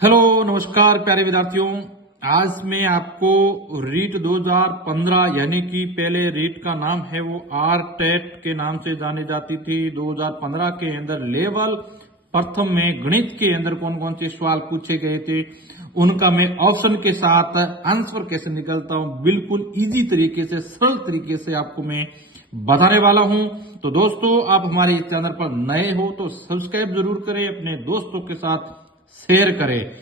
Hello नमस्कार प्यारे विद्यार्थियों। आज मैं आपको रीट 2015 यानी कि पहले रीट का नाम है वो आर टेट के नाम से जानी जाती थी। 2015 के अंदर लेवल प्रथम में गणित के अंदर कौन कौन से सवाल पूछे गए थे उनका मैं ऑप्शन के साथ आंसर कैसे निकलता हूं बिल्कुल इजी तरीके से सरल तरीके से आपको मैं बताने वाला हूं। तो दोस्तों आप हमारे इस चैनल पर नए हो तो सब्सक्राइब जरूर करें, अपने दोस्तों के साथ शेयर करें।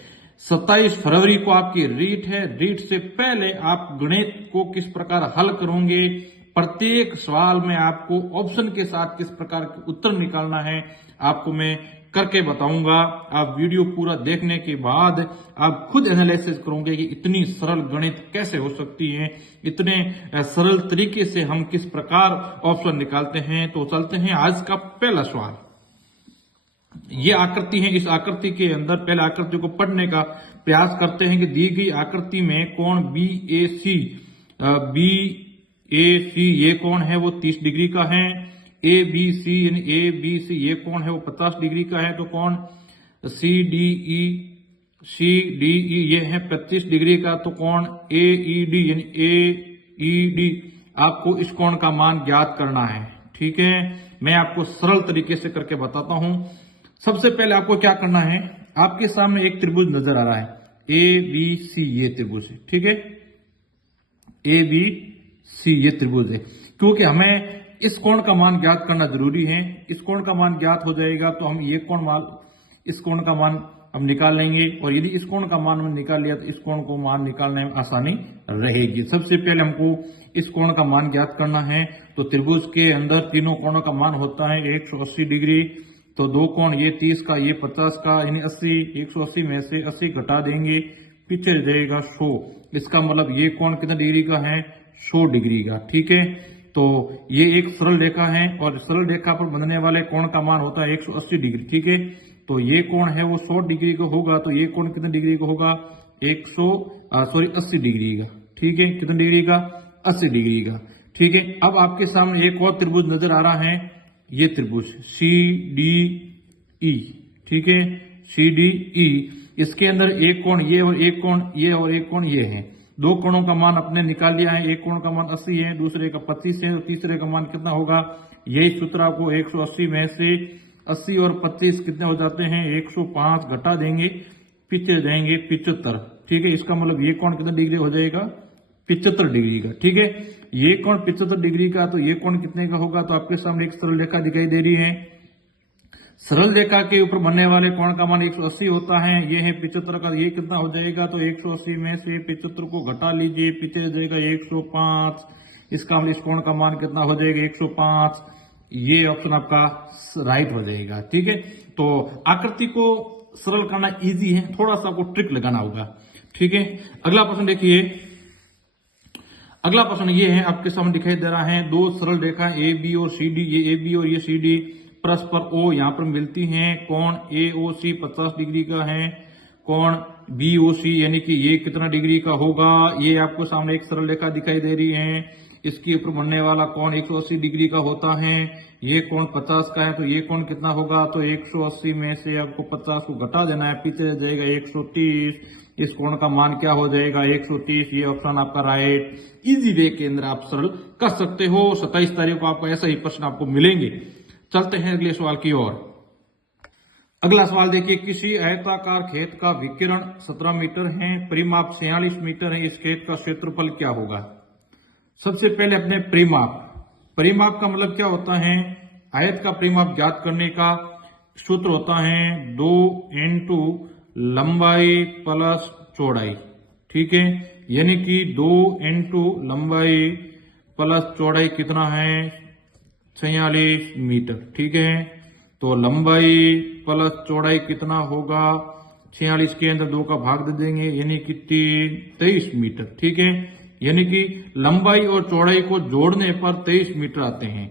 27 फरवरी को आपकी रीट है। रीट से पहले आप गणित को किस प्रकार हल करोगे, प्रत्येक सवाल में आपको ऑप्शन के साथ किस प्रकार के उत्तर निकालना है आपको मैं करके बताऊंगा। आप वीडियो पूरा देखने के बाद आप खुद एनालिसिस करोगे कि इतनी सरल गणित कैसे हो सकती है, इतने सरल तरीके से हम किस प्रकार ऑप्शन निकालते हैं। तो चलते हैं आज का पहला सवाल। ये आकृति है, इस आकृति के अंदर पहले आकृति को पढ़ने का प्रयास करते हैं कि दी गई आकृति में कोण बी ए सी ये कोण है वो 30 डिग्री का है। ए बी सी ये कोण है वो 50 डिग्री का है। तो कोण सी डी ई ये है 35 डिग्री का। तो कोण ए ई डी आपको इस कोण का मान ज्ञात करना है। ठीक है, मैं आपको सरल तरीके से करके बताता हूं। सबसे पहले आपको क्या करना है, आपके सामने एक त्रिभुज नजर आ रहा है ए बी सी ये त्रिभुज है। ठीक है, ए बी सी ये त्रिभुज है। क्योंकि हमें इस कोण का मान ज्ञात करना जरूरी है। इस कोण का मान ज्ञात हो जाएगा तो हम इस कोण का मान हम निकाल लेंगे, और यदि इस कोण का मान हमने निकाल लिया तो इस कोण को मान निकालने में आसानी रहेगी। सबसे पहले हमको इस कोण का मान ज्ञात करना है। तो त्रिभुज के अंदर तीनों कोणों का मान होता है 180 डिग्री। तो दो कोण ये 30 का ये 50 का यानी 80, 180 में से 80 घटा देंगे, पीछे रहेगा 100। इसका मतलब ये कोण कितना डिग्री का है, 100 डिग्री का। ठीक है, तो ये एक सरल रेखा है और सरल रेखा पर बनने वाले कोण का मान होता है 180 डिग्री। ठीक है, तो ये कोण है वो 100 डिग्री का होगा। तो ये कोण कितने डिग्री का होगा, 80 डिग्री का। ठीक है, कितने डिग्री का, 80 डिग्री का। ठीक है, अब आपके सामने एक और त्रिभुज नजर आ रहा है, ये त्रिभुज सी डी ई। ठीक है, सी डी ई, इसके अंदर एक कोण ये और एक कोण ये और एक कोण ये है। दो कोणों का मान अपने निकाल लिया है। एक कोण का मान 80 है, दूसरे का 25 है, और तीसरे का मान कितना होगा, यही सूत्र आपको 180 में से 80 और 25 कितने हो जाते हैं, 105 घटा देंगे, पीछे जाएंगे 75। ठीक है, इसका मतलब ये कोण कितना डिग्री हो जाएगा, 75 डिग्री का। ठीक है, ये कोण 75 डिग्री का, तो ये कोण कितने का होगा, तो आपके सामने एक सरल रेखा दिखाई दे रही है। सरल रेखा के ऊपर बनने वाले कोण का मान 180 होता है। ये है 75 का, ये कितना हो जाएगा, तो 180 में से 75 को घटा लीजिए, पीछे हो जाएगा 105। इसका मतलब इस कोण का मान कितना हो जाएगा, 105। ये ऑप्शन आपका राइट हो जाएगा। ठीक है, तो आकृति को सरल करना इजी है, थोड़ा सा आपको ट्रिक लगाना होगा। ठीक है, अगला प्रश्न देखिए। अगला प्रश्न ये है, आपके सामने दिखाई दे रहा है दो सरल रेखा ए बी और सी डी। ये ए बी और ये सी डी परस्पर ओ यहां पर मिलती हैं। कोण ए ओ सी 50 डिग्री का है। कोण बी ओ सी यानी कि ये कितना डिग्री का होगा, ये आपको सामने एक सरल रेखा दिखाई दे रही है। इसके ऊपर बनने वाला कोण 180 डिग्री का होता है। ये कोण 50 का है, तो ये कोण कितना होगा, तो 180 में से आपको 50 को घटा देना है, पीछे रह जाएगा 130। इस कोण का मान क्या हो जाएगा, 130। ये ऑप्शन आपका राइट। इजी वे के अंदर आप सरल कर सकते हो। 27 तारीख को आपको ऐसा ही प्रश्न आपको मिलेंगे। चलते हैं अगले सवाल की ओर। अगला सवाल देखिए, किसी आयताकार खेत का विकिरण 17 मीटर है, परिमाप 46 मीटर है, इस खेत का क्षेत्रफल क्या होगा। सबसे पहले अपने परिमाप का मतलब क्या होता है, आयत का परिमाप ज्ञात करने का सूत्र होता है 2 इंटू लंबाई प्लस चौड़ाई। ठीक है, यानी कि 2 इंटू लंबाई प्लस चौड़ाई कितना है, 46 मीटर। ठीक है, तो लंबाई प्लस चौड़ाई कितना होगा, 46 के अंदर 2 का भाग दे देंगे, यानी कि 23 मीटर। ठीक है, यानी कि लंबाई और चौड़ाई को जोड़ने पर 23 मीटर आते हैं।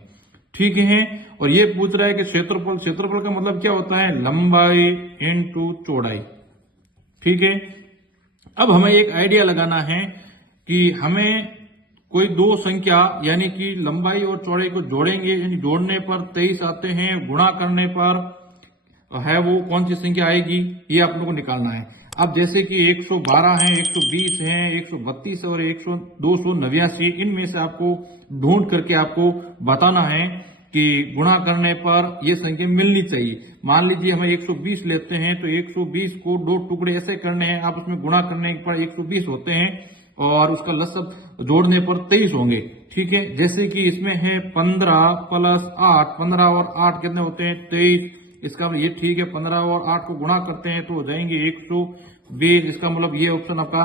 ठीक है, और ये पूछ रहा है कि क्षेत्रफल का मतलब क्या होता है, लंबाई इंटू चौड़ाई। ठीक है, अब हमें एक आइडिया लगाना है कि हमें कोई दो संख्या यानी कि लंबाई और चौड़ाई को जोड़ेंगे, यानी जोड़ने पर 23 आते हैं, गुणा करने पर है वो कौन सी संख्या आएगी, ये आप लोगों को निकालना है। अब जैसे कि 112 है, 120 है, 132 और 289, इनमें से आपको ढूंढ करके आपको बताना है कि गुणा करने पर ये संख्या मिलनी चाहिए। मान लीजिए हम 120 लेते हैं तो 120 को दो टुकड़े ऐसे करने हैं, आप उसमें गुणा करने पर 120 होते हैं और उसका लसब जोड़ने पर 23 होंगे। ठीक है, जैसे कि इसमें है 15 प्लस 8, 15 और 8 कितने होते हैं 23। इसका मतलब ये ठीक है, 15 और 8 को गुणा करते हैं तो हो जाएंगे 120। इसका मतलब ये ऑप्शन आपका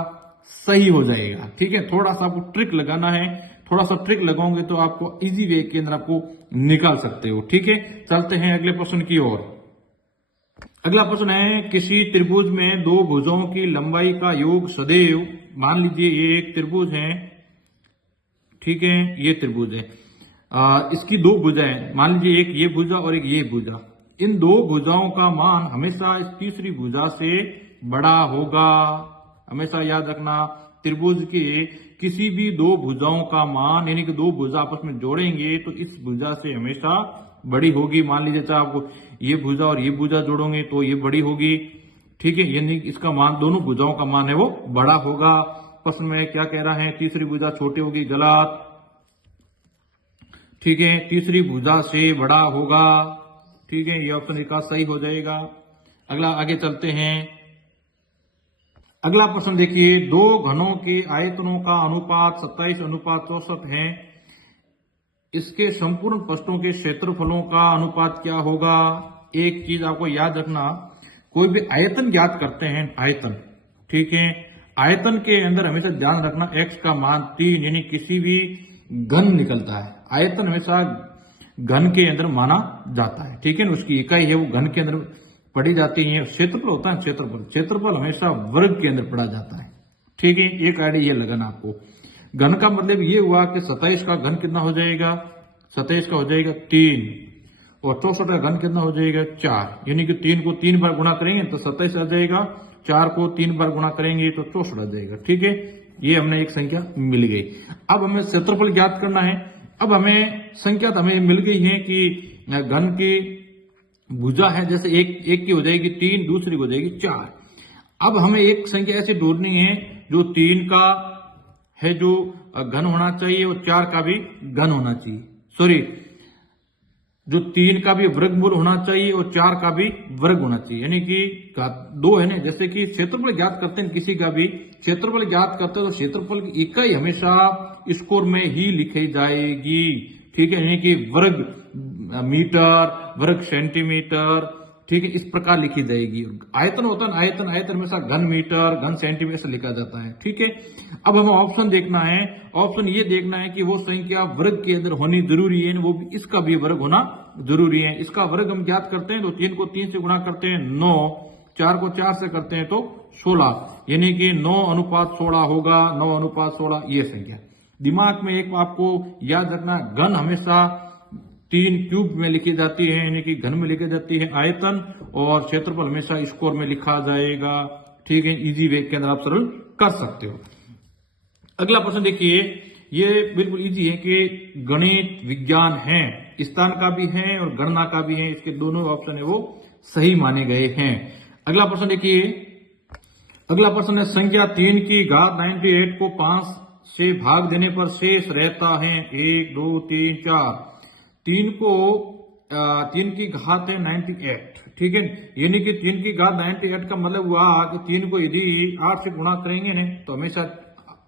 सही हो जाएगा। ठीक है, थोड़ा सा आपको ट्रिक लगाना है, थोड़ा सा ट्रिक लगाओगे तो आपको इजी वे के अंदर आपको निकाल सकते हो। ठीक है, चलते हैं अगले प्रश्न की ओर। अगला प्रश्न है, किसी त्रिभुज में दो भुजों की लंबाई का योग सदैव, मान लीजिए ये एक त्रिभुज है, ठीक है, ये त्रिभुज है, इसकी दो भुजाएं, मान लीजिए एक ये भुजा और एक ये भुजा, इन दो भुजाओं का मान हमेशा इस तीसरी भुजा से बड़ा होगा। हमेशा याद रखना, त्रिभुज के किसी भी दो भुजाओं का मान, यानी कि दो भुजा आपस में जोड़ेंगे तो इस भुजा से हमेशा बड़ी होगी। मान लीजिए चाहे आपको ये भुजा और ये भुजा जोड़ोगे तो ये बड़ी होगी। ठीक है, यानी इसका मान, दोनों भुजाओं का मान है वो बड़ा होगा। प्रश्न में क्या कह रहा है, तीसरी भुजा छोटी होगी, गलत। ठीक है, तीसरी भुजा से बड़ा होगा। ठीक है, ये ऑप्शन इसका सही हो जाएगा। अगला आगे चलते हैं। अगला प्रश्न देखिए, दो घनों के आयतनों का अनुपात 27:64 है। इसके संपूर्ण पृष्ठों के क्षेत्रफलों का अनुपात क्या होगा। एक चीज आपको याद रखना, कोई भी आयतन ज्ञात करते हैं, आयतन, ठीक है, आयतन के अंदर हमेशा ध्यान रखना x का मान 3, यानी किसी भी घन निकलता है, आयतन हमेशा घन के अंदर माना जाता है। ठीक है ना, उसकी इकाई है वो घन के अंदर पढ़ी जाती है। क्षेत्रफल होता है क्षेत्रफल, क्षेत्रफल हमेशा वर्ग के अंदर पढ़ा जाता है। ठीक है, एक आइडिया ये लगाना आपको। घन का मतलब ये हुआ कि 27 का घन कितना हो जाएगा, 27 का हो जाएगा 3, और 64 का घन कितना हो जाएगा 4, यानी कि 3 को 3 बार गुणा करेंगे तो 27 आ जाएगा, 4 को 3 बार गुणा करेंगे तो 64 आ जाएगा। ठीक है, ये हमने एक संख्या मिल गई। अब हमें क्षेत्रफल ज्ञात करना है। अब हमें संख्या तो हमें मिल गई है कि घन की भुजा है, जैसे एक की हो जाएगी 3, दूसरी हो जाएगी 4। अब हमें एक संख्या ऐसी ढूंढनी है जो 3 का है जो घन होना चाहिए और 4 का भी घन होना चाहिए, सॉरी, जो 3 का भी वर्गमूल होना चाहिए और 4 का भी वर्ग होना चाहिए, यानी कि 2 है ना। जैसे कि क्षेत्रफल ज्ञात करते हैं, किसी का भी क्षेत्रफल ज्ञात करते हैं तो क्षेत्रफल की इकाई हमेशा स्कोर में ही लिखी जाएगी। ठीक है, यानी कि वर्ग मीटर, वर्ग सेंटीमीटर, ठीक है, इस प्रकार लिखी जाएगी। आयतन होता है, आयतन, आयतन हमेशा घन मीटर, घन सेंटीमीटर से लिखा जाता है। ठीक है, अब हमें ऑप्शन देखना है। ऑप्शन ये देखना है कि वो संख्या वर्ग के अंदर होनी जरूरी है, वो भी, इसका भी वर्ग होना जरूरी है। इसका वर्ग हम ज्ञात करते हैं तो 3 को 3 से गुणा करते हैं 9, 4 को 4 से करते हैं तो 16, यानी कि 9:16 होगा, 9:16 ये संख्या। दिमाग में एक आपको याद रखना, घन हमेशा 3 क्यूब में लिखी जाती है, यानी कि घन में लिखी जाती है आयतन, और क्षेत्रफल हमेशा स्कोर में लिखा जाएगा। ठीक है, इजी वे के अंदर आप सरल कर सकते हो। अगला प्रश्न देखिए, ये बिल्कुल इजी है कि गणित विज्ञान है, स्थान का भी है और गणना का भी है, इसके दोनों ऑप्शन है वो सही माने गए हैं। अगला प्रश्न देखिए, अगला प्रश्न है, संख्या 3 की घात 98 को 5 से भाग देने पर शेष रहता है 1, 2, 3, 4। 3 की घात है 98, ठीक है, यानी कि 3 की घात 98 का मतलब हुआ कि 3 को यदि 8 से गुणा करेंगे ना तो हमेशा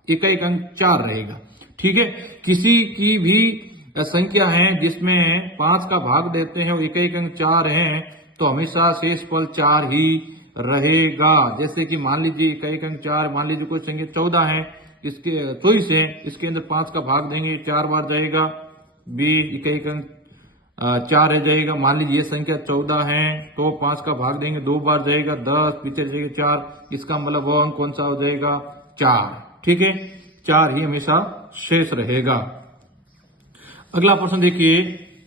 इकाई का अंक 4 रहेगा। ठीक है, किसी की भी संख्या है जिसमें 5 का भाग देते हैं और इकाई का अंक 4 है तो हमेशा शेष फल 4 ही रहेगा। जैसे कि मान लीजिए इकाई का अंक 4, मान लीजिए कोई संख्या 14 है, इसके 24 है, इसके अंदर 5 का भाग देंगे 4 बार जाएगा, बी इकाई का अंक 4 रह जाएगा। मान लीजिए ये संख्या 14 है तो 5 का भाग देंगे 2 बार जाएगा 10, पीछे जाएगा 4, इसका मतलब वो अंक कौन सा हो जाएगा 4। ठीक है, 4 ही हमेशा शेष रहेगा। अगला प्रश्न देखिए,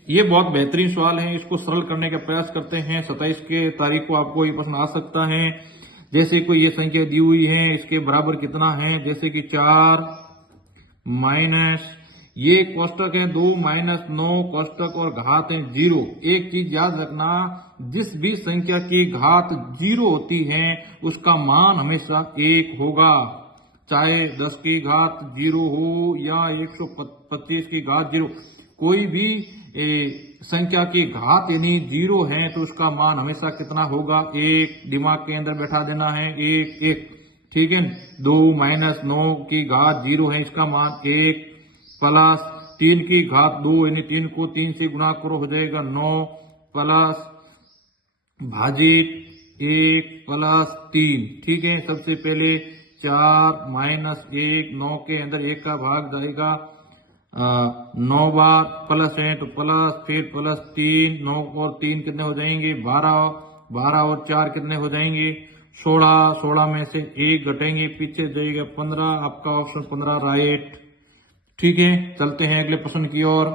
ये बहुत बेहतरीन सवाल है, इसको सरल करने का प्रयास करते हैं। 27 के तारीख को आपको ये प्रश्न आ सकता है। जैसे कोई ये संख्या दी हुई है, इसके बराबर कितना है, जैसे कि 4 माइनस ये कोष्टक है 2 माइनस 9 कोष्टक और घात है 0। एक चीज याद रखना, जिस भी संख्या की घात 0 होती है उसका मान हमेशा 1 होगा, चाहे 10 की घात 0 हो या 125 की घात 0। कोई भी संख्या की घात यानी 0 है तो उसका मान हमेशा कितना होगा, 1। दिमाग के अंदर बैठा देना है 1 1, ठीक है। 2 माइनस 9 की घात 0 है, इसका मान 1 प्लस 3 की घात 2 यानी 3 को 3 से गुणा करो हो जाएगा 9 प्लस भाजित 1 प्लस 3, ठीक है। सबसे पहले 4 माइनस 1, 9 के अंदर 1 का भाग जाएगा 9 बार, प्लस है तो प्लस, फिर प्लस 3, 9 और 3 कितने हो जाएंगे 12, 12 और 4 कितने हो जाएंगे 16, 16 में से 1 घटेंगे पीछे जाएगा 15, आपका ऑप्शन 15 राइट, ठीक है। चलते हैं अगले प्रश्न की ओर।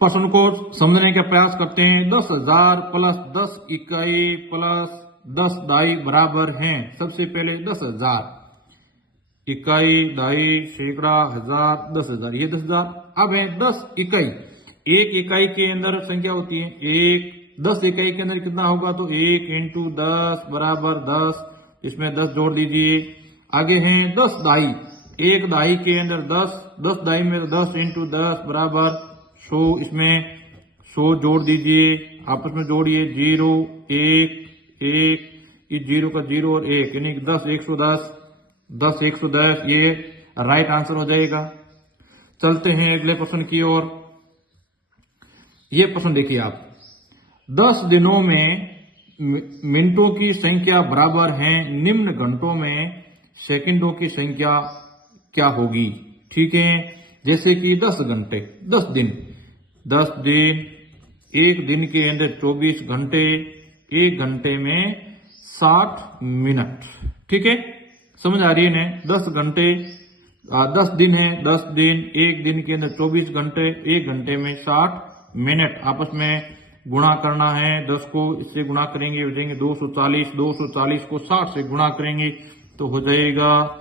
प्रश्न को समझने का प्रयास करते हैं। 10,000 प्लस 10 इकाई प्लस 10 दाई बराबर हैं। सबसे पहले 10,000 इकाई दाई सैकड़ा हजार 10,000, ये 10,000। अब है 10 इकाई, एक इकाई के अंदर संख्या होती है 1, 10 इकाई के अंदर कितना होगा तो 1 इंटू 10 बराबर 10, इसमें 10 जोड़ दीजिए। आगे है 10 दाई, एक दाई के अंदर 10, 10 दाई में 10 इंटू 10 बराबर 100, इसमें 100 जोड़ दीजिए, आपस में जोड़िए 0 1 1, इस 0 का 0 और 1 यानी 10 110, 10 110, ये राइट आंसर हो जाएगा। चलते हैं अगले प्रश्न की ओर। ये प्रश्न देखिए आप, 10 दिनों में मिनटों की संख्या बराबर है, निम्न घंटों में सेकंडों की संख्या क्या होगी, ठीक है। जैसे कि 10 घंटे, 10 दिन, 10 दिन, एक दिन के अंदर 24 घंटे, एक घंटे में 60 मिनट, ठीक है। समझ आ रही है ना, 10 घंटे 10 दिन है, 10 दिन, एक दिन के अंदर 24 घंटे, एक घंटे में 60 मिनट, आपस में गुणा करना है। 10 को इससे गुणा करेंगे हो जाएंगे 240, 240 को 60 से गुणा करेंगे तो हो जाएगा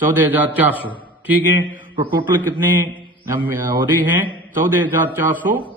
14,400, ठीक है। तो टोटल कितनी हो रही है 14,400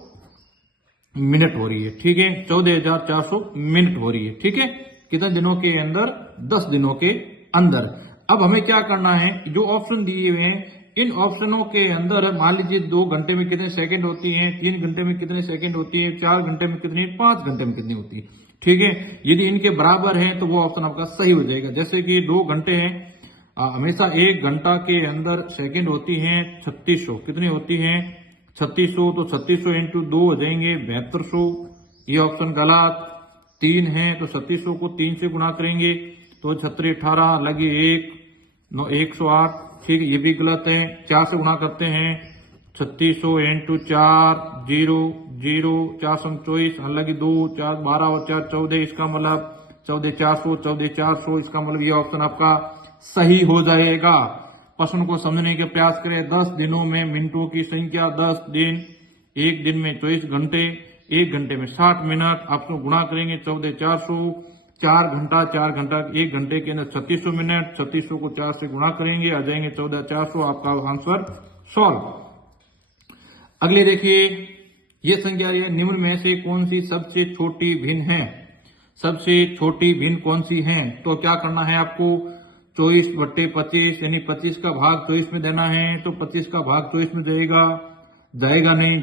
मिनट हो रही है, ठीक है। 14,400 मिनट हो रही है, ठीक है। कितने दिनों के अंदर, 10 दिनों के अंदर। अब हमें क्या करना है, जो ऑप्शन दिए हुए हैं इन ऑप्शनों के अंदर मान लीजिए 2 घंटे में कितने सेकंड होती हैं, 3 घंटे में कितने सेकंड होती है, 4 घंटे में कितनी, 5 घंटे में कितनी होती है, ठीक है। यदि इनके बराबर है तो वो ऑप्शन आपका सही हो जाएगा। जैसे कि 2 घंटे हैं, हमेशा 1 घंटा के अंदर सेकंड होती हैं 3600, कितनी होती हैं 3600, तो 3600 इंटू 2 हो जाएंगे 7200, ये ऑप्शन गलत। 3 है तो 3600 को 3 से गुणा करेंगे तो 36 18 लगी 1 9 108, ठीक है, ये भी गलत है। 4 से गुणा करते हैं 3600 इंटू 4 0 0 4 24, लगी 2 4 12 और 4 14, इसका मतलब 14,400 14,400, इसका मतलब ये ऑप्शन आपका सही हो जाएगा। प्रश्न को समझने के प्रयास करें। 10 दिनों में मिनटों की संख्या 10 दिन, एक दिन में 24 घंटे, एक घंटे में 60 मिनट, आपको गुणा करेंगे 14,400, 4 घंटा 4 घंटा, एक घंटे के अंदर 3600 मिनट, 3600 को 4 से गुणा करेंगे आ जाएंगे 14,400, आपका आंसर सॉल्व। अगले देखिए, ये संख्या है, निम्न में से कौन सी सबसे छोटी भिन्न है, सबसे छोटी भिन्न कौन सी है। तो क्या करना है आपको, 24/25 यानी 25 का भाग 24 में देना है, तो 25 का भाग 24 में जाएगा, जाएगा नहीं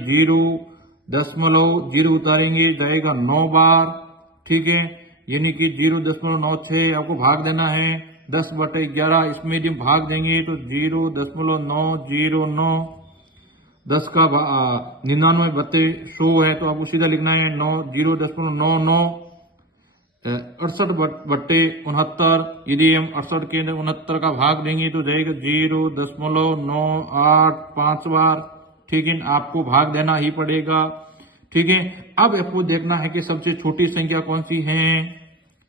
0.0 उतारेंगे, जाएगा 9 बार, ठीक है, यानी कि 0.96 आपको भाग देना है। 10/11 इसमें जब भाग देंगे तो 0.909, 10 का 99 बत्ते 100 है तो आपको सीधा लिखना है 0.99, 68/69, यदि हम 68 के अंदर 69 का भाग देंगे तो जाएगा 0.985 बार, ठीक है, आपको भाग देना ही पड़ेगा, ठीक है। अब आपको देखना है कि सबसे छोटी संख्या कौन सी है,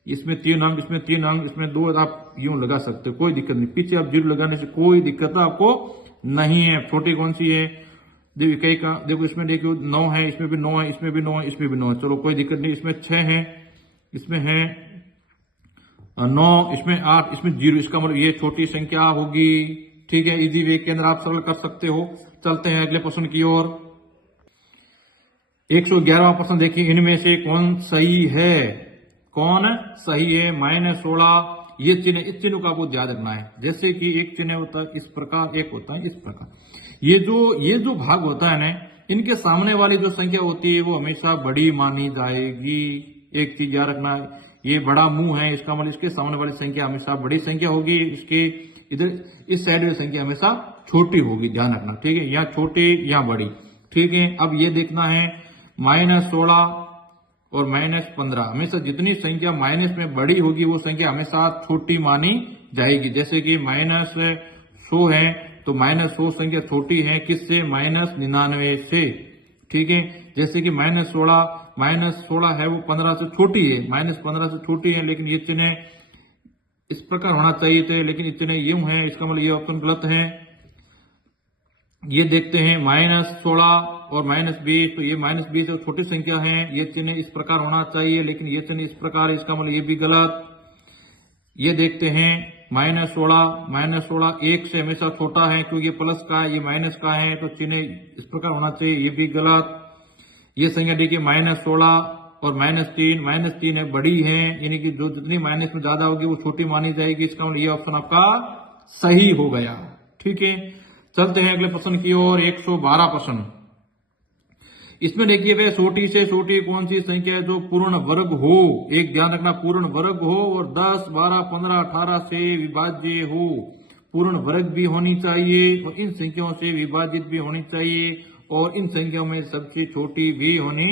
इसमें 3 अंक, इसमें 3 अंक, इसमें 2, आप यूं लगा सकते हो, कोई दिक्कत नहीं, पीछे आप 0 लगाने से कोई दिक्कत आपको नहीं है। छोटी कौन सी है, देखो इकाई का, देखो इसमें देखो 9 है, इसमें भी 9 है, इसमें भी 9 है, इसमें भी 9 है, चलो कोई दिक्कत नहीं। इसमें 6 है, इसमें है 9, इसमें 8, इसमें 0, इसका मतलब ये छोटी संख्या होगी, ठीक है, इजी वे के अंदर आप सरल कर सकते हो। चलते हैं अगले प्रश्न की ओर। 111वां प्रश्न देखिए, इनमें से कौन सही है? कौन सही है? -16 ये चिन्ह, इस चिन्ह का आपको याद रखना है। जैसे कि एक चिन्ह होता है इस प्रकार, एक होता है इस प्रकार। ये जो भाग होता है ना, इनके सामने वाली जो संख्या होती है वो हमेशा बड़ी मानी जाएगी। एक चीज याद रखना है, ये बड़ा मुंह है, इसका मतलब इसके सामने वाली संख्या हमेशा बड़ी संख्या होगी, इसके इधर इस साइड वाली संख्या हमेशा छोटी होगी, ध्यान रखना। ठीक है, या छोटी या बड़ी। ठीक है, अब ये देखना है -16 और -15, हमेशा जितनी संख्या माइनस में बड़ी होगी वो संख्या हमेशा छोटी मानी जाएगी। जैसे कि -100 है तो -100 संख्या छोटी है किससे? -99 से। ठीक है, जैसे कि -16 है वो 15 से छोटी है, -15 से छोटी है, लेकिन ये चिन्ह इस प्रकार होना चाहिए थे, लेकिन ये चिन्ह यूं है, इसका मतलब ये ऑप्शन गलत है। ये देखते हैं -16 और -20, तो ये -20 और छोटी संख्या है, ये चिन्ह इस प्रकार होना चाहिए, लेकिन ये चिन्ह इस प्रकार है, इसका मतलब ये भी गलत। ये देखते हैं -16 1 से हमेशा छोटा है, क्योंकि ये प्लस का है, ये माइनस का है, तो चिन्ह इस प्रकार होना चाहिए, ये भी गलत। ये संख्या देखिए -16 और -3 है, बड़ी है, यानी कि जो जितनी माइनस में ज्यादा होगी वो छोटी मानी जाएगी, इसका मतलब ये ऑप्शन आपका सही हो गया। ठीक है, चलते हैं अगले प्रश्न की ओर। 112 प्रश्न, इसमें देखिए वे छोटी से छोटी कौन सी संख्या है जो पूर्ण वर्ग हो? एक ध्यान रखना, पूर्ण वर्ग हो और 10, 12, 15, 18 से विभाज्य हो। पूर्ण वर्ग भी होनी चाहिए और इन संख्याओं से विभाजित भी होनी चाहिए और इन संख्याओं में सबसे छोटी भी होनी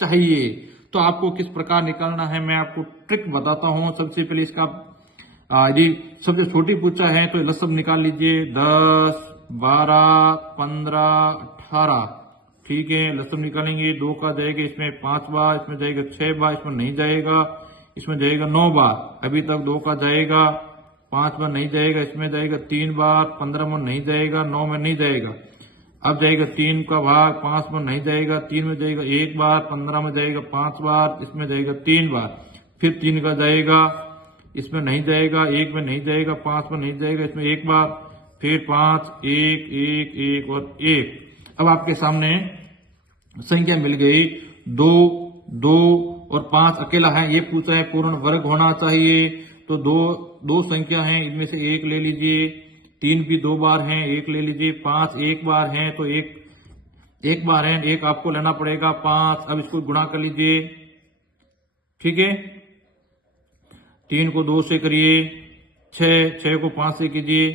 चाहिए। तो आपको किस प्रकार निकालना है मैं आपको ट्रिक बताता हूं। सबसे पहले इसका यदि सबसे छोटी पूछा है तो लसब निकाल लीजिए, 10, 12, 15, 18। ठीक है, लसब निकालेंगे, 2 का जाएगा इसमें 5 बार, इसमें जाएगा 6 बार, इसमें नहीं जाएगा, इसमें जाएगा 9 बार। अभी तक 2 का जाएगा, 5 बार नहीं जाएगा, इसमें जाएगा 3 बार, 15 में नहीं जाएगा, 9 में नहीं जाएगा। अब जाएगा 3 का भाग, 5 में नहीं जाएगा, 3 में जाएगा 1 बार, 15 में जाएगा 5 बार, इसमें जाएगा 3 बार। फिर 3 का जाएगा, इसमें नहीं जाएगा, 1 में नहीं जाएगा, 5 में नहीं जाएगा, इसमें 1 बार, फिर 5, 1, 1, 1 और 1। अब आपके सामने संख्या मिल गई 2, 2 और 5 अकेला है। ये पूछा है पूर्ण वर्ग होना चाहिए, तो दो संख्या है, इनमें से एक ले लीजिए। 3 भी 2 बार है, एक ले लीजिए। 5 1 बार है, तो एक बार है, एक आपको लेना पड़ेगा 5। अब इसको गुणा कर लीजिए। ठीक है, 3 को 2 से करिए, 6 को 5 से कीजिए,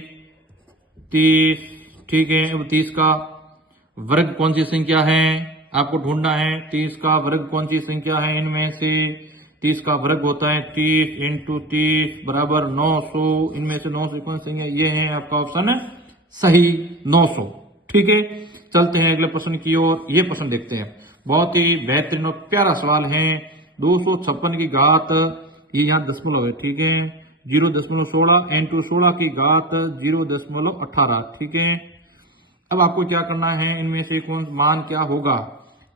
30। ठीक है, अब 30 का वर्ग कौन सी संख्या है आपको ढूंढना है। 30 का वर्ग कौन सी संख्या है इनमें से? 30 का वर्ग होता है 30 × 30 बराबर 900। इनमें से 900 कौन सी संख्या? ये है आपका ऑप्शन सही, 900। ठीक है, चलते हैं अगले प्रश्न की ओर। ये प्रश्न देखते हैं, बहुत ही बेहतरीन और प्यारा सवाल है। 256 की घात, ये यहाँ दशमलव है, ठीक है, 0.16 × 16 की घात 0.18। ठीक है, अब आपको क्या करना है, इनमें से कौन मान क्या होगा?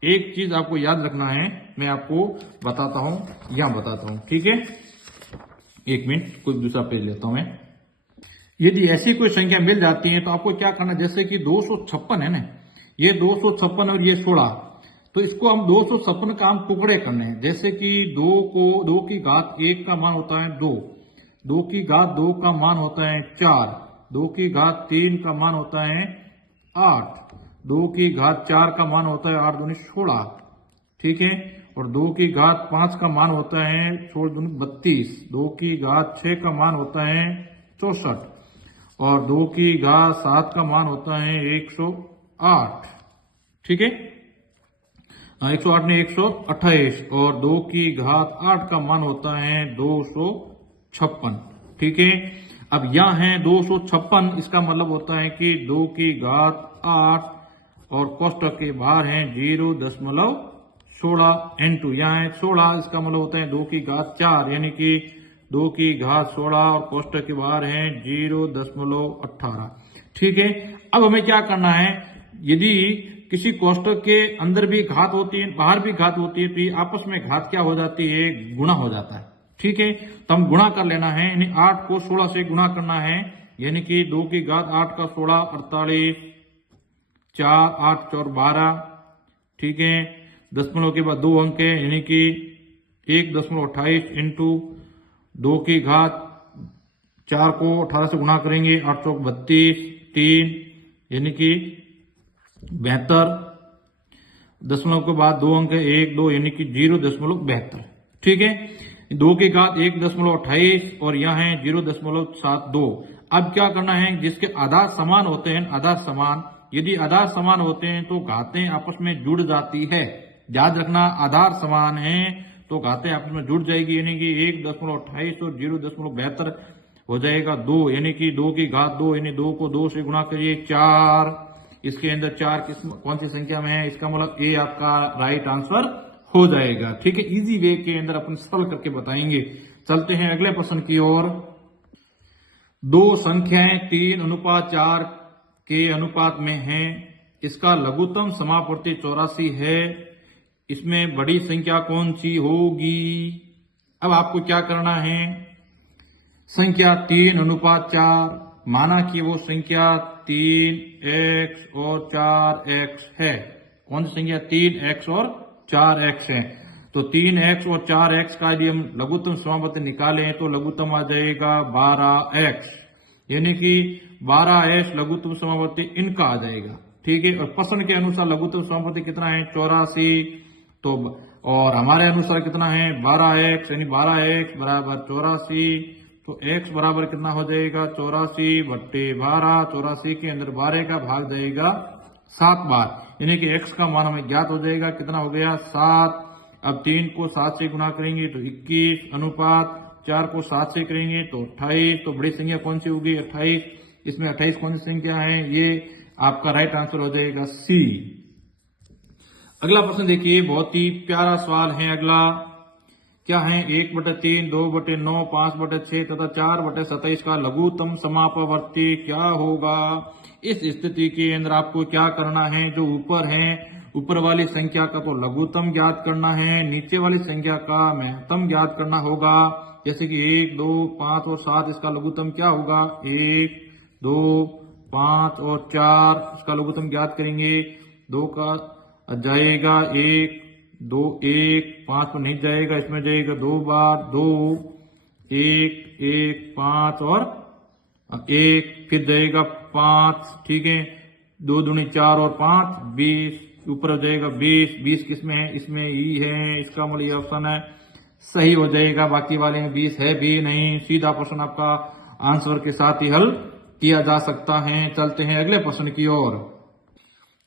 एक चीज आपको याद रखना है, मैं आपको बताता हूं, यहां बताता हूं। ठीक है, 1 मिनट, कुछ दूसरा पेज लेता हूं मैं। यदि ऐसी कोई संख्या मिल जाती है तो आपको क्या करना है, जैसे कि 256 है ना, ये 256 और ये 16, तो इसको हम 256 का हम टुकड़े करने हैं। जैसे कि 2 की घात 1 का मान होता है 2, 2 की घात 2 का मान होता है 4, 2 की घात 3 का मान होता है 8, 2 की घात 4 का मान होता है 8 दूनी 16। ठीक है, और 2 की घात 5 का मान होता है 16 दूनी 32, 2 की घात 6 का मान होता है 64 और 2 की घात 7 का मान होता है 108। ठीक है, 108 ने 128 और 2 की घात 8 का मान होता है 256। ठीक है, अब यहां है 256, इसका मतलब होता है कि 2 की घात 8 और कोष्टक के बाहर है 0.16 × यहाँ है 16, इसका मतलब होता है 2 की घात 4, यानी कि 2 की घात 16 और कोष्टक के बाहर है 0.18। ठीक है, अब हमें क्या करना है, यदि किसी कोष्टक के अंदर भी घात होती है, बाहर भी घात होती है, तो ये आपस में घात क्या हो जाती है, गुणा हो जाता है। ठीक है, तो हम गुणा कर लेना है, यानी 8 को 16 से गुणा करना है, यानी कि 2 की घात 8 का 16 48, 4 8 4 12, ठीक है। दशमलव के बाद 2 अंक है यानी कि 1.28 इंटू 2 की घात 4 को 18 से गुणा करेंगे, 8 चौक 32, 3 यानी कि 72, दशमलव के बाद 2 अंक है 1 2 यानी कि 0.72, ठीक है। 2 की घात 1.28 और यहाँ है 0.72। अब क्या करना है, जिसके आधार समान होते हैं, आधार समान, यदि आधार समान होते हैं तो घातें आपस में जुड़ जाती है। याद रखना, आधार समान है तो घातें आपस में जुड़ जाएगी, यानी कि 1.28 और 0.72 हो जाएगा 2, यानी कि 2 की घात 2 यानी 2 को 2 से गुणा करिए 4, इसके अंदर 4 कौन सी संख्या में है, इसका मतलब ए आपका राइट आंसर हो जाएगा, ठीक है। इजी वे के अंदर अपन सरल करके बताएंगे। चलते हैं अगले प्रश्न की ओर। दो संख्याएं 3:4 के अनुपात में हैं, इसका लघुत्तम समापवर्ती 84 है, इसमें बड़ी संख्या कौन सी होगी। अब आपको क्या करना है, संख्या 3:4 माना कि वो संख्या 3x और 4x है। कौन सी संख्या, 3x और 4x है। तो 3x और 4x का यदि हम लघुत्तम समापवर्ती निकालें तो लघुत्तम आ जाएगा 12x, यानी कि 12x लघुत्तम समापवर्ती इनका आ जाएगा, ठीक है। और प्रश्न के अनुसार लघुत्तम समापवर्ती कितना है, 84, तो और हमारे अनुसार कितना है 12x, यानी 12x बराबर 84, तो x बराबर कितना हो जाएगा 84/12, 84 के अंदर 12 का भाग जाएगा 7 बार, यानी कि x का मान हमें ज्ञात हो जाएगा, कितना हो गया 7। अब 3 को 7 से गुणा करेंगे तो 21, अनुपात 4 को 7 से करेंगे तो 28, तो बड़ी संख्या कौन सी होगी 28, इसमें 28 कौन सी संख्या है, ये आपका राइट आंसर हो जाएगा सी। अगला प्रश्न देखिए, बहुत ही प्यारा सवाल है अगला, क्या है 1/3, 2/9, 5/6 तथा 4/27 का लघुत्तम समापवर्ती क्या होगा। इस स्थिति के अंदर आपको क्या करना है, जो ऊपर है ऊपर वाली संख्या का तो लघुत्तम ज्ञात करना है, नीचे वाली संख्या का महत्तम ज्ञात करना होगा। जैसे कि 1 2 5 और 7, इसका लघुत्तम क्या होगा 1 2 5 और 4, इसका लघुत्तम ज्ञात करेंगे। 2 का जाएगा 1 2 1, 5 पर नहीं जाएगा, इसमें जाएगा 2 बार 2 1 1 5 और 1, फिर जाएगा 5, ठीक है। 2 दूनी 4 और 5 20, ऊपर हो जाएगा 20, 20 किसमें है, इसमें ई है, इसका मूल्य ऑप्शन है सही हो जाएगा, बाकी वाले में 20 है भी नहीं। सीधा प्रश्न आपका आंसर के साथ ही हल किया जा सकता है। चलते हैं अगले प्रश्न की ओर।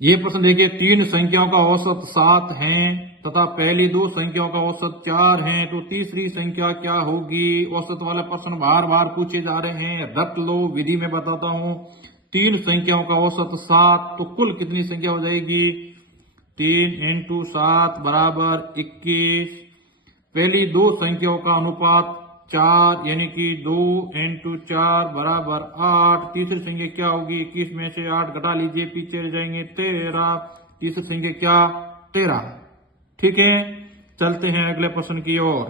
ये प्रश्न देखिए, 3 संख्याओं का औसत 7 है तथा पहली 2 संख्याओं का औसत 4 है, तो तीसरी संख्या क्या होगी। औसत वाले प्रश्न बार बार पूछे जा रहे हैं, रट लो, विधि में बताता हूं। 3 संख्याओं का औसत 7, तो कुल कितनी संख्या हो जाएगी 3 × 7 बराबर 21। पहली 2 संख्याओं का अनुपात 4, यानी कि 2 × 4 बराबर 8। तीसरी संख्या क्या होगी, 21 में से 8 घटा लीजिए, पीछे रह जाएंगे 13। तीसरी संख्या क्या 13, ठीक है। चलते हैं अगले प्रश्न की ओर।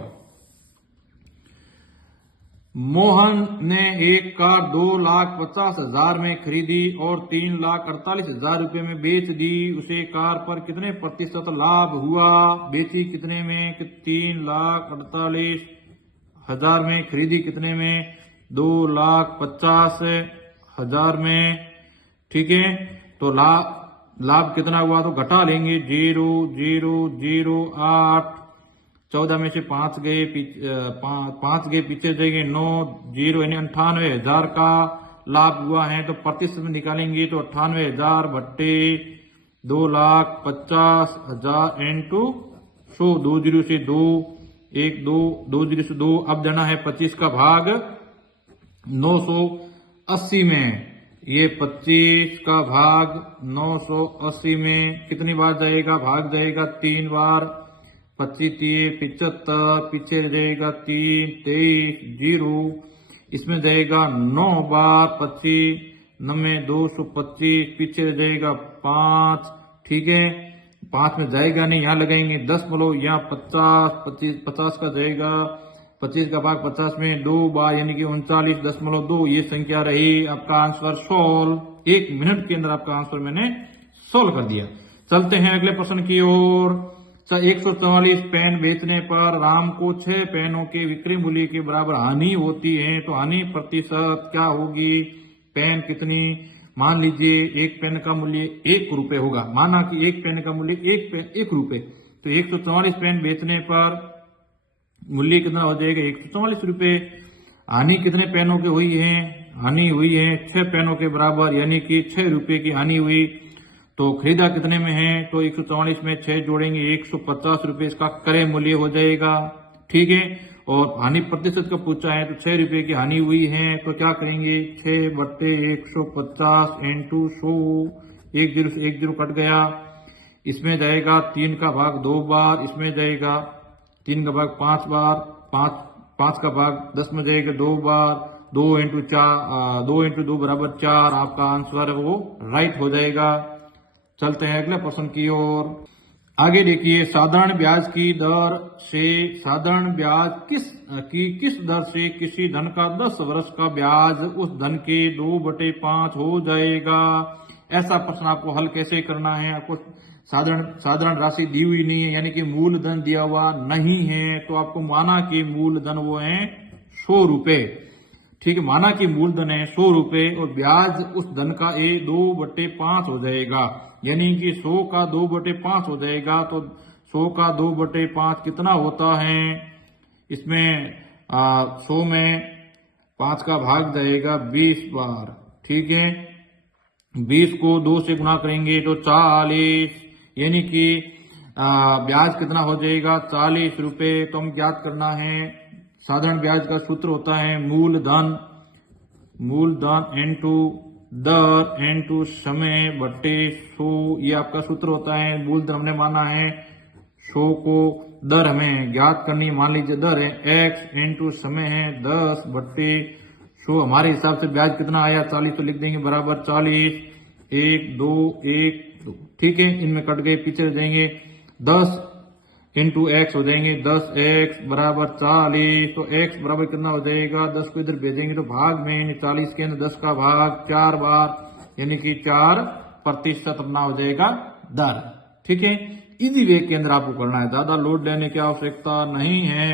मोहन ने एक कार 2,50,000 में खरीदी और 3,48,000 रुपए में बेच दी, उसे कार पर कितने प्रतिशत लाभ हुआ। बेची कितने में, 3,48,000 में, खरीदी कितने में 2,50,000 में, ठीक है। तो लाभ कितना हुआ, तो घटा लेंगे 0 0 0 8, 14 में से 5 गए, 5 गए पीछे जाएंगे 9 0, यानी 98,000 का लाभ हुआ है। तो प्रतिशत में निकालेंगे तो 98,000 बट्टे 2,50,000 इंटू 100, 2 0 से 2 1 2 2 0 से 2। अब देना है 25 का भाग 980 में, ये 25 का भाग 980 में कितनी बार जाएगा, भाग जाएगा 3 बार, 25 3 75, पीछे जाएगा 3 23 0, इसमें जाएगा 9 बार 25 9 225, पीछे जाएगा 5, ठीक है। 5 में जाएगा नहीं, यहाँ लगाएंगे 10 बोलो, यहाँ 50 25 50 का जाएगा 25 का भाग 50 में 2 बार यानी कि 39.2 ये संख्या रही। आपका आंसर 16। 1 मिनट के अंदर आपका आंसर मैंने सोल्व कर दिया। चलते हैं अगले प्रश्न की ओर। 144 पेन बेचने पर राम को 6 पेनों के विक्रय मूल्य के बराबर हानि होती है, तो हानि प्रतिशत क्या होगी? पेन कितनी? मान लीजिए एक पेन का मूल्य 1 रुपए होगा। माना कि एक पेन का मूल्य 1 रुपए, तो 144 पेन बेचने पर मूल्य कितना हो जाएगा? 144 रुपए। हानि कितने पेनों की हुई है? हानि हुई है 6 पेनों के बराबर, यानी कि 6 रुपए की हानि हुई। तो खरीदा कितने में है? तो 144 में 6 जोड़ेंगे 150 रुपए इसका क्रय मूल्य हो जाएगा। ठीक है। और हानि प्रतिशत का पूछा है, तो 6 रुपए की हानि हुई है, तो क्या करेंगे? 6/150 इंटू 100। 1 0 से 1 0 कट गया। इसमें जाएगा 3 का भाग 2 बार, इसमें जाएगा 3 का भाग 5 बार, 5 का भाग 10 में जाएगा 2 बार। 2 इंटू 2 बराबर 4। आपका आंसर वो राइट हो जाएगा। चलते हैं अगले प्रश्न की ओर। आगे देखिए, साधारण ब्याज की दर से साधारण ब्याज किस दर से किसी धन का 10 वर्ष का ब्याज उस धन के 2/5 हो जाएगा? ऐसा प्रश्न आपको हल कैसे करना है? आपको साधारण राशि दी हुई नहीं है, यानी कि मूलधन दिया हुआ नहीं है, तो आपको माना कि मूलधन वो है 100 रुपए। ठीक है, माना कि मूलधन है 100 रुपए और ब्याज उस धन का 2/5 हो जाएगा, यानी कि 100 का 2/5 हो जाएगा। तो 100 का 2/5 कितना होता है? इसमें 100 में 5 का भाग जाएगा 20 बार। ठीक है, 20 को 2 से गुणा करेंगे तो 40, यानी कि ब्याज कितना हो जाएगा? 40 रुपए। तो हम ज्ञात करना है, साधारण ब्याज का सूत्र होता है मूलधन इंटू दर इंटू समय बट्टे 100। ये आपका सूत्र होता है। मूलधन हमने माना है 100 को, दर हमें ज्ञात करनी, मान लीजिए दर है x इंटू समय है 10/100। हमारे हिसाब से ब्याज कितना आया? 40, तो लिख देंगे बराबर 40। 1 2 1 2। ठीक है, इनमें कट गए, पीछे रह जाएंगे 10 इंटू एक्स हो जाएंगे 10x बराबर 40। तो x बराबर कितना हो जाएगा? 10 को इधर भेजेंगे तो भाग में 40 के अंदर 10 का भाग 4 बार, यानी कि 4% अपना हो जाएगा दर। ठीक है, इजी वे के अंदर आपको करना है, ज्यादा लोड लेने की आवश्यकता नहीं है।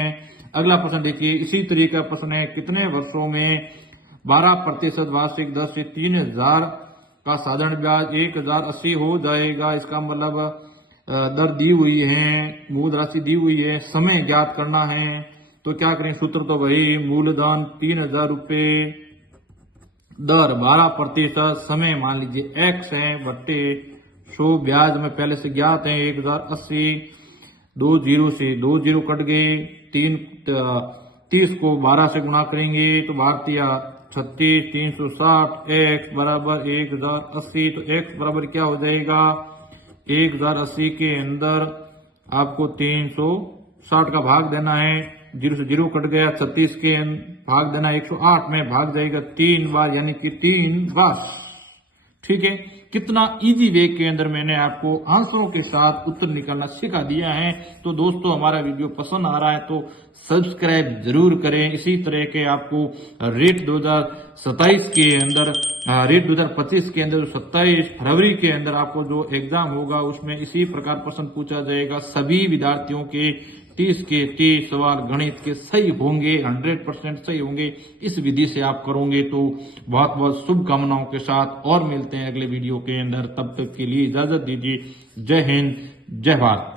अगला प्रश्न देखिए, इसी तरीके का प्रश्न है, कितने वर्षों में 12% वार्षिक दर से 3000 का साधारण ब्याज 1080 हो जाएगा? इसका मतलब दर दी हुई है, मूल राशि दी हुई है, समय ज्ञात करना है। तो क्या करें? सूत्र तो वही, मूलधन 3000 रुपए, दर 12%, समय मान लीजिए x है बट्टे 100, ब्याज में पहले से ज्ञात है 1080। 2 0 से 2 0 कट गए। 30 को 12 से गुणा करेंगे तो भारतीय 36, 360, x बराबर 1080। तो x बराबर क्या हो जाएगा? 1080 के अंदर आपको 360 का भाग देना है, 0 से 0 कट गया। 36 के भाग देना 108 में भाग जाएगा 3 बार, यानी कि 3 वर्ष। ठीक है, कितना इजी वे के अंदर मैंने आपको आंसरों के साथ उत्तर निकालना सिखा दिया है। तो दोस्तों, हमारा वीडियो पसंद आ रहा है तो सब्सक्राइब जरूर करें। इसी तरह के आपको रेट 2027 के अंदर, रेट 2025 के अंदर 27 फरवरी के अंदर आपको जो एग्जाम होगा उसमें इसी प्रकार प्रश्न पूछा जाएगा। सभी विद्यार्थियों के 30 के 30 सवाल गणित के सही होंगे, 100% सही होंगे। इस विधि से आप करोगे तो बहुत बहुत शुभकामनाओं के साथ और मिलते हैं अगले वीडियो के अंदर। तब तक के लिए इजाजत दीजिए। जय हिंद, जय भारत।